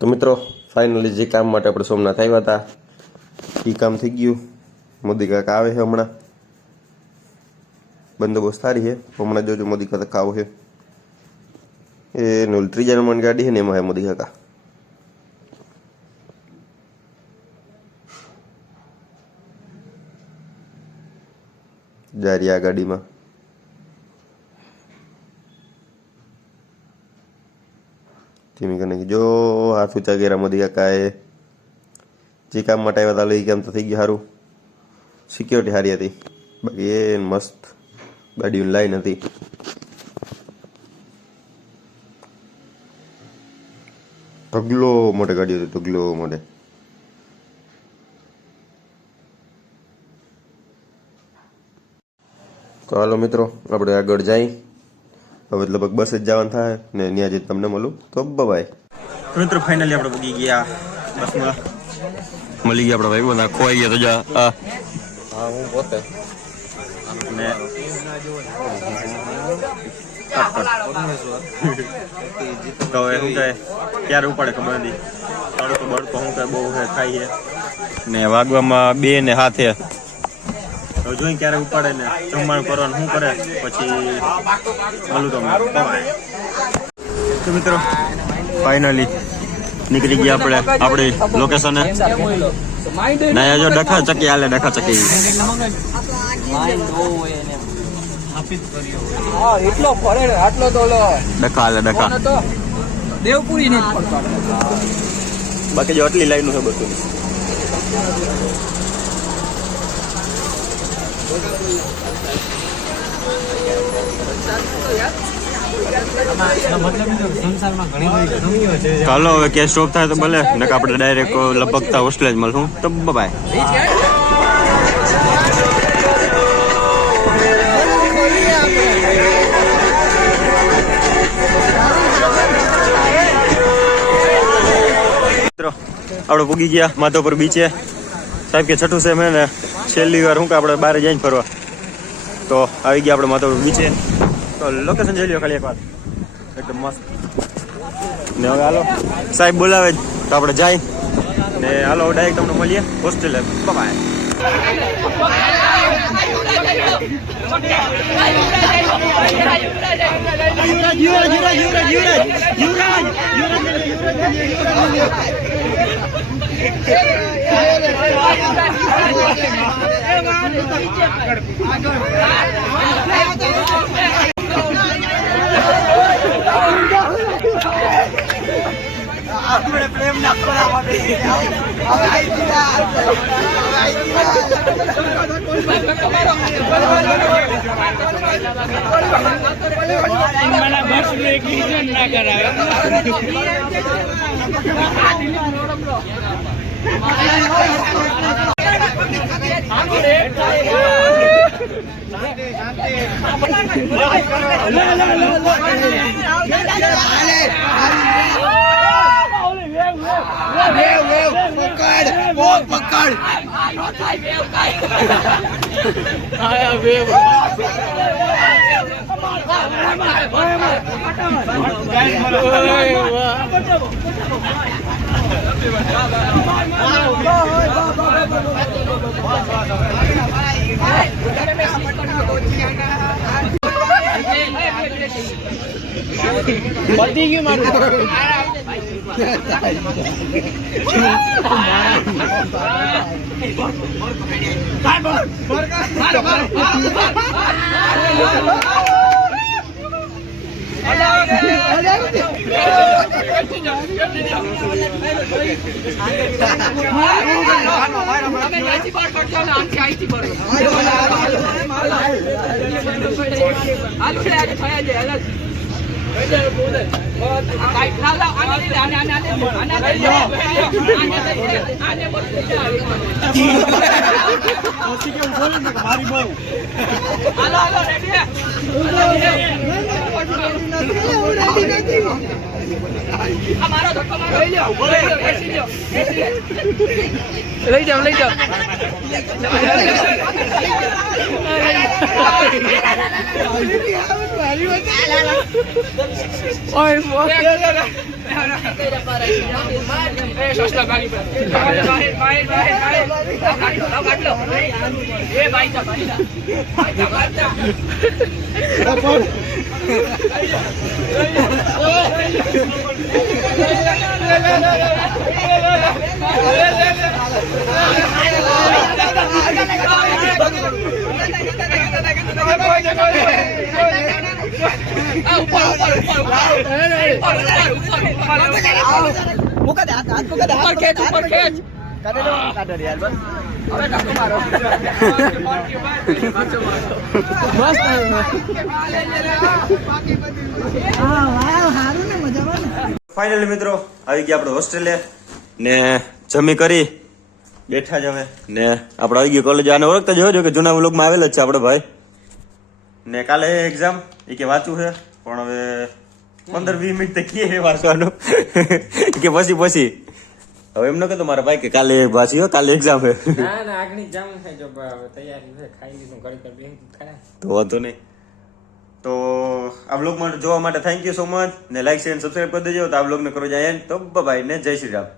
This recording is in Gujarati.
તો મિત્રો ફાઇનલી જે કામ માટે આપણે સોમનાથ આવ્યા હતા એ કામ થઈ ગયું. મોદી કાકા આવે છે હમણાં. બંદોબસ્ત સારી છે. હમણાં જોજો મોદી કાકા આવો છે. એ ત્રીજા નંબરની ગાડી છે ને એમાં છે મોદી કાકા. જારી આ ગાડીમાં ધીમી કરીને જો હાથ ઊંચા કર્યા મોદી કાકાએ. જે કામ માટે આવ્યા હતા એ કામ તો થઈ ગયું સારું. સિક્યોરિટી સારી હતી. બાકી એ મસ્ત ગાડીઓની લાઈન હતી. ઢગલો મોટે ગાડીઓ હતી, ઢગલો મોટે. તો હાલો મિત્રો આપણે આગળ જઈએ. હવે લગભગ બસ જ જવાનું થાય ને ત્યાં જઈ તમને મળું. તો બાય. તો મિત્રો ફાઇનલી આપણે પૂગી ગયા બસમાં. મળી ગયા આપણા ભાઈ બધા ખોવાઈ ગયા તો જા. હા હું પોતે ને તો એ શું કહે ક્યારે ઉપાડે ખબર નથી. તડકો બળકો શું કહે બહુ થાય છે ને વાગવામાં 2 ને 7 છે. તો જોઈ ક્યારે ઉપાડે ને જમવાનું કરવાનું શું કરે પછી મળું તમને. તો મિત્રો ફાઇનલી નીકળી ગયા આપણે આપણી લોકેશને. ના જો ડખા ચકી હાલે, ડખા ચકી ડખા હાલે, ડખા દેવપુરી નહીં પડતો. બાકી જો આટલી લાઈન છે બધું. ચાલો હવે કેસ સ્ટોપ થાય તો ભલે, નક આપણે ડાયરેક્ટ લપકતા હોસ્ટેલ જ મળશું. તો બાય. મિત્રો આપણે પૂગી ગયા માધવપુર બીચે. સાહેબ કે છઠ્ઠું સેમ હે ને છેલ્લી વાર શું કે આપણે બહાર જઈને ફરવા. તો આવી ગયા આપણે માધવપુર બીચે. તો લોકેશન જોઈ લ્યો ખાલી એક વાર, એકદમ મસ્ત. ને હવે હાલો સાહેબ બોલાવે તો આપણે જાય ને હાલો ડાયરેક્ટ તમને મળીએ હોસ્ટેલે. બાય. પ્રેમ ના બધી ગયું મારું. લઈ જાઓ મુકા દે હાથ મુકા દે ઉપર ખેંચ કાઢે દો કાઢો યાર બસ હવે ડાકો મારો મસ્ત હા વાહ હારું ને મજામાં ને ફાઇનલી મિત્રો આવી ગયા આપણે હોસ્ટેલે ને જમી કરી બેઠા જ હવે ને આપણે આવી ગયો કોલેજ. આને ઓળખતા જોજો કે જૂના વ્લોગમાં આવેલા જ છે આપણો ભાઈ. ને કાલે એક્ઝામ એ કે વાંચવું છે પણ હવે 15-20 મિનિટ તો કીએ વાંચવાનું કે પછી હવે એમ ન કહેતો મારા ભાઈ કે કાલે વાંચી હો કાલે એક્ઝામ છે. ના ના આગળ જામ છે જો તૈયારી છે ખાઈ લીધું ઘડી કર બેહી ખરા તો વાંધો નહીં. તો આ બ્લોગ માટે જોવા માટે થેન્ક યુ સો મચ ને લાઈક શેર સબસ્ક્રાઇબ કરી દેજો. તો આ બ્લોગને કરો જાય એન્ડ તો બાય ને જય શ્રી રામ.